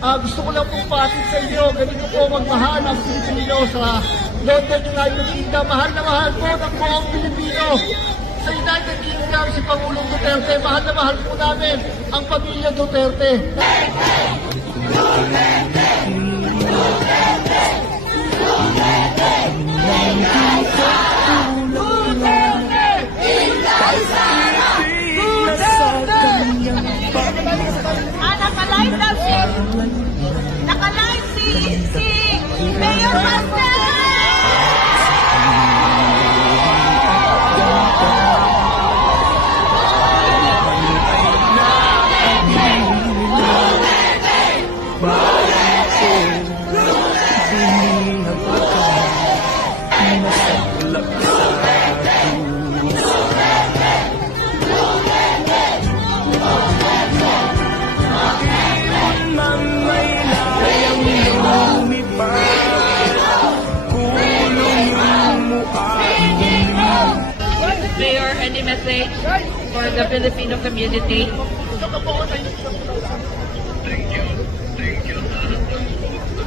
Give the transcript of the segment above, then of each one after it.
Gusto ko lang pong patin sa inyo, ganito po magmahal ang Pilipino sa London, United Kingdom. Mahal na mahal po ng buong Pilipino. Sa United Kingdom, si Pangulong Duterte, mahal na mahal po namin ang pamilya Duterte. Nakalive daw nakalive si Mayor Basta! Mayor, any message for the Filipino community?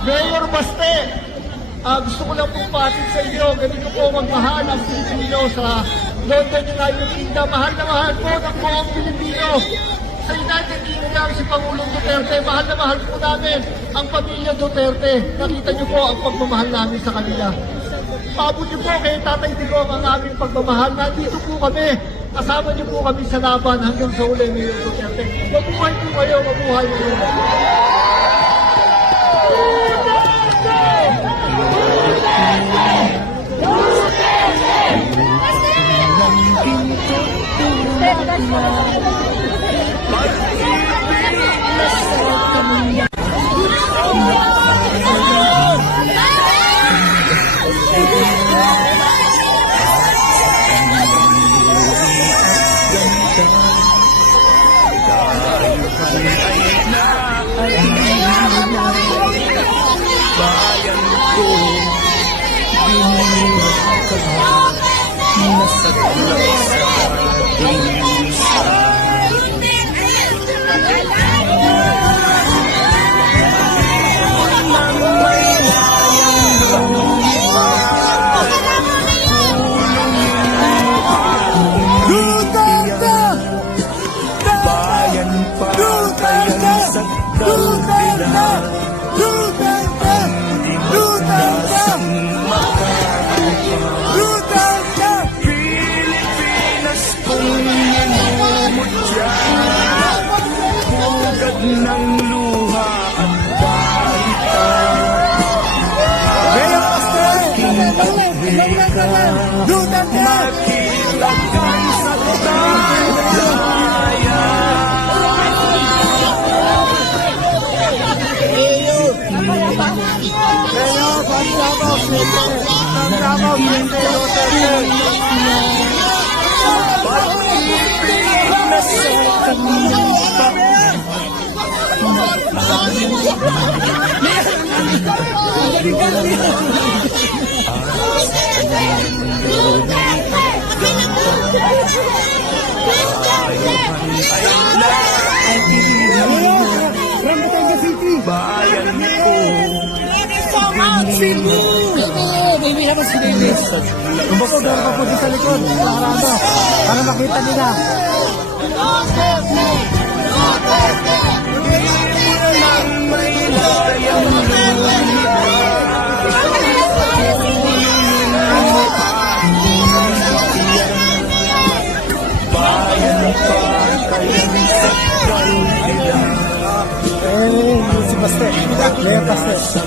Mayor Baste, gusto ko lang pong patin sa inyo, ganito po magmahal ang Pilipino sa London, United Kingdom. Mahal na mahal po ng buong Pilipino. Sa United Kingdom, si Pangulong Duterte, mahal na mahal po namin ang pamilya Duterte. Nakita niyo po ang pagmamahal namin sa kanila. Paabot niyo po kay Tatay Digong ang aming pagmamahal. Nandito po kami. Kasama niyo po kami sa laban hanggang sa uli, Mayor Duterte. Mabuhay po kayo, mabuhay po kayo. Bayan ko, biniyak ka, nasaglag sa ating ng luha at baita. Aking pagbika, makilagan sa talaya. Pag-ibig na sa kanyang pagmamahal. Bayan ko, Baby naman si Davis. Kumbaga, doon pa po sa likod. Para makita nila. si Paste, Lea Paste.